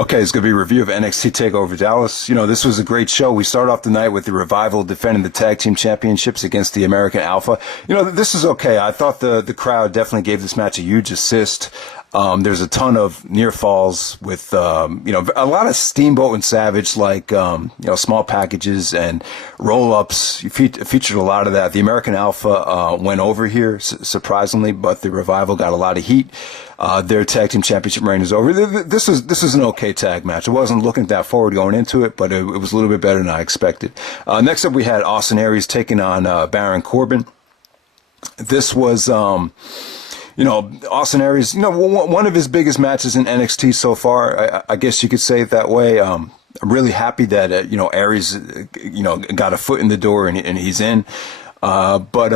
Okay, it's going to be a review of NXT Takeover Dallas. This was a great show. We start off the night with the Revival defending the tag team championships against the American Alpha. This is okay. I thought the crowd definitely gave this match a huge assist. There's a ton of near falls with, a lot of Steamboat and Savage, like, small packages and roll ups. You featured a lot of that. The American Alpha, went over here, surprisingly, but the Revival got a lot of heat. Their tag team championship reign is over. This is an okay tag match. I wasn't looking that forward going into it, but it was a little bit better than I expected. Next up, we had Aries taking on, Baron Corbin. This was, Austin Aries, one of his biggest matches in NXT so far. I guess you could say it that way. I'm really happy that, Aries, got a foot in the door and he's in. But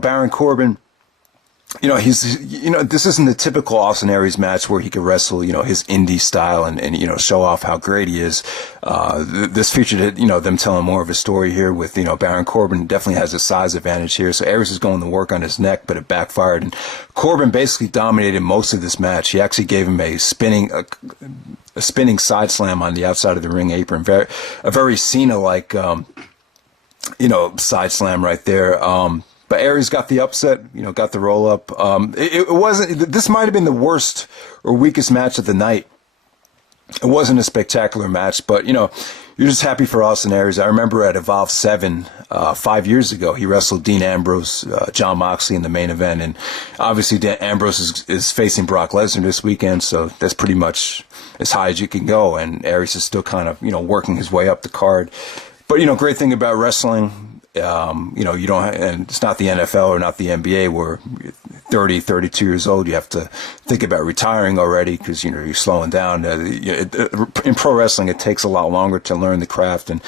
Baron Corbin, this isn't the typical Austin Aries match where he could wrestle, his indie style and show off how great he is. This featured, them telling more of a story here with, Baron Corbin definitely has a size advantage here. So Aries is going to work on his neck, but it backfired. And Corbin basically dominated most of this match. He actually gave him a spinning side slam on the outside of the ring apron. A very Cena-like, side slam right there. But Aries got the upset, got the roll up. It wasn't, this might have been the worst or weakest match of the night. It wasn't a spectacular match, but, you're just happy for Austin Aries. I remember at Evolve 7, 5 years ago, he wrestled Dean Ambrose, John Moxley in the main event. And obviously Ambrose is facing Brock Lesnar this weekend. So that's pretty much as high as you can go. And Aries is still kind of, working his way up the card. But, great thing about wrestling, you don't, and it's not the NFL or not the NBA where 30, 32 years old, you have to think about retiring already because, you're slowing down. In pro wrestling, it takes a lot longer to learn the craft and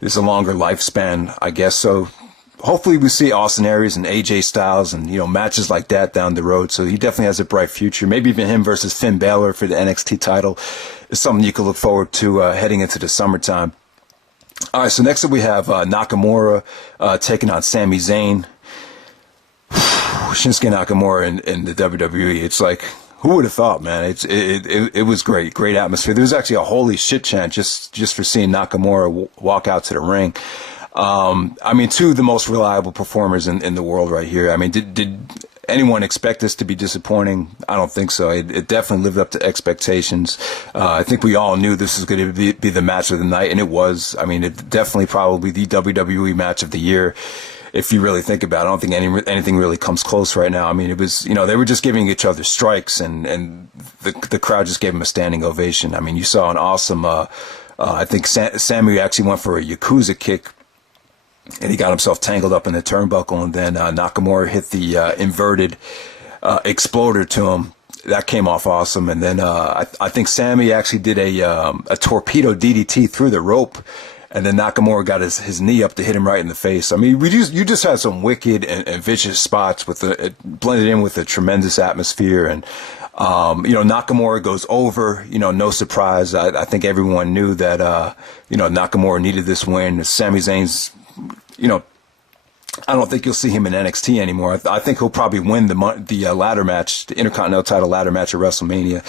there's a longer lifespan, I guess. So hopefully we see Austin Aries and AJ Styles and, matches like that down the road. So he definitely has a bright future. Maybe even him versus Finn Balor for the NXT title is something you could look forward to heading into the summertime. All right, so next up we have Nakamura taking on Sami Zayn. Shinsuke Nakamura in the WWE. It's like, who would have thought, man? It was great atmosphere. There was actually a holy shit chant just for seeing Nakamura walk out to the ring. Two of the most reliable performers in the world right here. Did anyone expect this to be disappointing? I don't think so. It definitely lived up to expectations. I think we all knew this was going to be the match of the night, and it was. It definitely probably the WWE match of the year. If you really think about it, I don't think anything really comes close right now. It was, they were just giving each other strikes, and the crowd just gave them a standing ovation. You saw an awesome, I think Sami actually went for a Yakuza kick, and he got himself tangled up in the turnbuckle, and then Nakamura hit the inverted exploder to him. That came off awesome. And then I think Sami actually did a torpedo DDT through the rope, and then Nakamura got his knee up to hit him right in the face. You just had some wicked and vicious spots with it blended in with a tremendous atmosphere. And Nakamura goes over, no surprise. I think everyone knew that, Nakamura needed this win. Sami Zayn's, I don't think you'll see him in NXT anymore. I think he'll probably win the ladder match, the Intercontinental title ladder match at WrestleMania,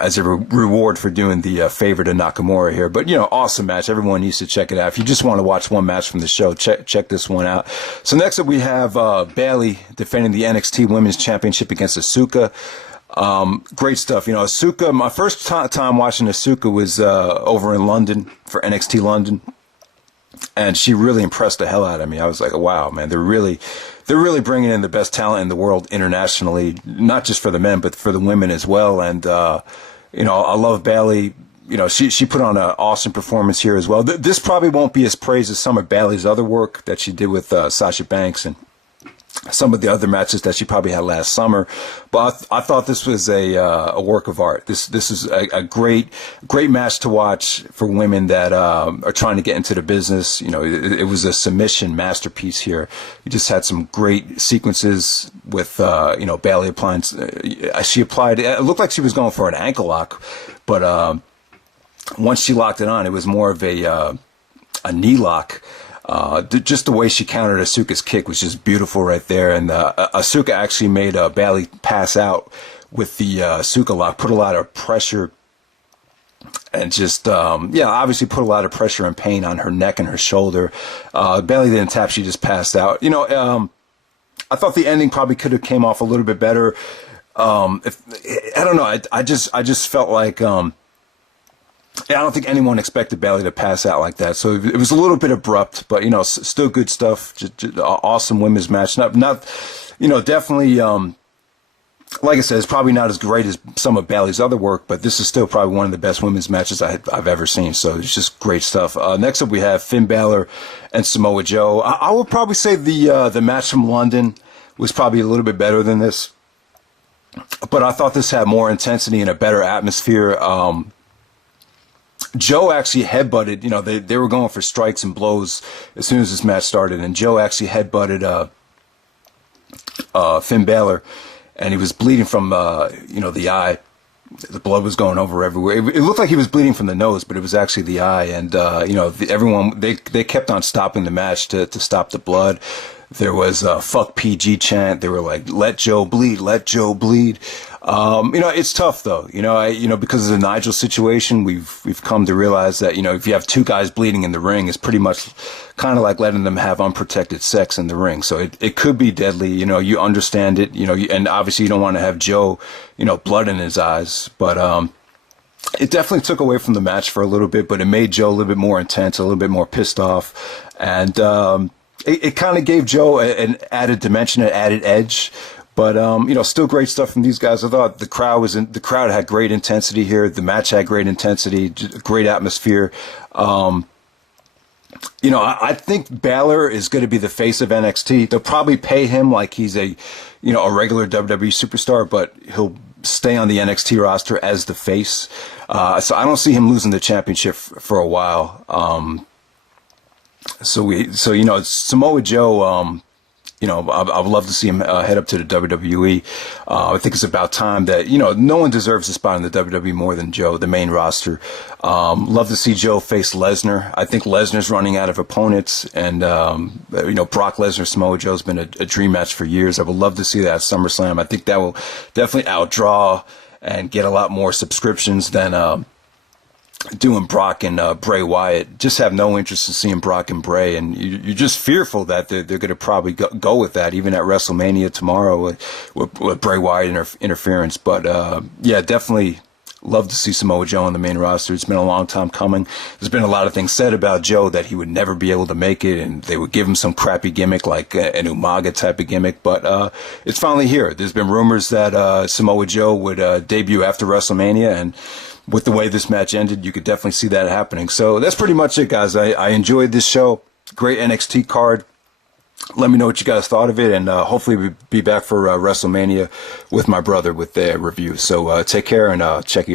as a reward for doing the favor to Nakamura here. But, awesome match. Everyone needs to check it out. If you just want to watch one match from the show, check this one out. So next up we have Bayley defending the NXT Women's Championship against Asuka. Great stuff. Asuka, my first time watching Asuka was over in London for NXT London. And she really impressed the hell out of me. I was like, wow, man, they're really bringing in the best talent in the world internationally, not just for the men, but for the women as well. And, I love Bayley. She put on an awesome performance here as well. This probably won't be as praised as some of Bayley's other work that she did with Sasha Banks and some of the other matches that she probably had last summer, but I thought this was a work of art. This is a great match to watch for women that are trying to get into the business. It was a submission masterpiece here. You just had some great sequences with Bayley applying. She applied. It looked like she was going for an ankle lock, but once she locked it on, it was more of a knee lock. Just the way she countered Asuka's kick was just beautiful right there. And Asuka actually made Bayley pass out with the Asuka lock, put a lot of pressure and just, obviously put a lot of pressure and pain on her neck and her shoulder. Bayley didn't tap. She just passed out. I thought the ending probably could have came off a little bit better. I don't know. I just felt like, I don't think anyone expected Bayley to pass out like that. So it was a little bit abrupt, but, still good stuff. Just awesome women's match. Definitely, like I said, it's probably not as great as some of Bayley's other work, but this is still probably one of the best women's matches I've ever seen. So it's just great stuff. Next up, we have Finn Balor and Samoa Joe. I would probably say the match from London was probably a little bit better than this, but I thought this had more intensity and a better atmosphere. Joe actually headbutted, they were going for strikes and blows as soon as this match started, and Joe actually headbutted Finn Balor, and he was bleeding from, the eye. The blood was going over everywhere. It looked like he was bleeding from the nose, but it was actually the eye. And, everyone, they kept on stopping the match to stop the blood. There was a fuck PG chant. They were like, let Joe bleed, let Joe bleed. It's tough though, because of the Nigel situation, we've come to realize that, if you have two guys bleeding in the ring, it's pretty much kind of like letting them have unprotected sex in the ring. So it could be deadly, you understand it, and obviously you don't want to have Joe, blood in his eyes, but, it definitely took away from the match for a little bit, but it made Joe a little bit more intense, a little bit more pissed off. And, it kind of gave Joe an added dimension, an added edge. But, still great stuff from these guys. I thought the crowd had great intensity here. The match had great intensity, great atmosphere. I think Balor is going to be the face of NXT. They'll probably pay him like he's a regular WWE superstar, but he'll stay on the NXT roster as the face. So I don't see him losing the championship for a while. Samoa Joe, I would love to see him head up to the WWE. I think it's about time that, no one deserves a spot in the WWE more than Joe, the main roster. Love to see Joe face Lesnar. I think Lesnar's running out of opponents, and, Brock Lesnar, Samoa Joe's been a dream match for years. I would love to see that at SummerSlam. I think that will definitely outdraw and get a lot more subscriptions than, doing Brock and Bray Wyatt. Just have no interest in seeing Brock and Bray, and you're just fearful that they're going to probably go with that, even at WrestleMania tomorrow with Bray Wyatt interference. But definitely love to see Samoa Joe on the main roster. It's been a long time coming. There's been a lot of things said about Joe that he would never be able to make it, and they would give him some crappy gimmick like an Umaga type of gimmick. But it's finally here. There's been rumors that Samoa Joe would debut after WrestleMania, and with the way this match ended, you could definitely see that happening. So that's pretty much it, guys. I enjoyed this show. Great NXT card. Let me know what you guys thought of it, and hopefully we'll be back for WrestleMania with my brother with their review. So take care, and check you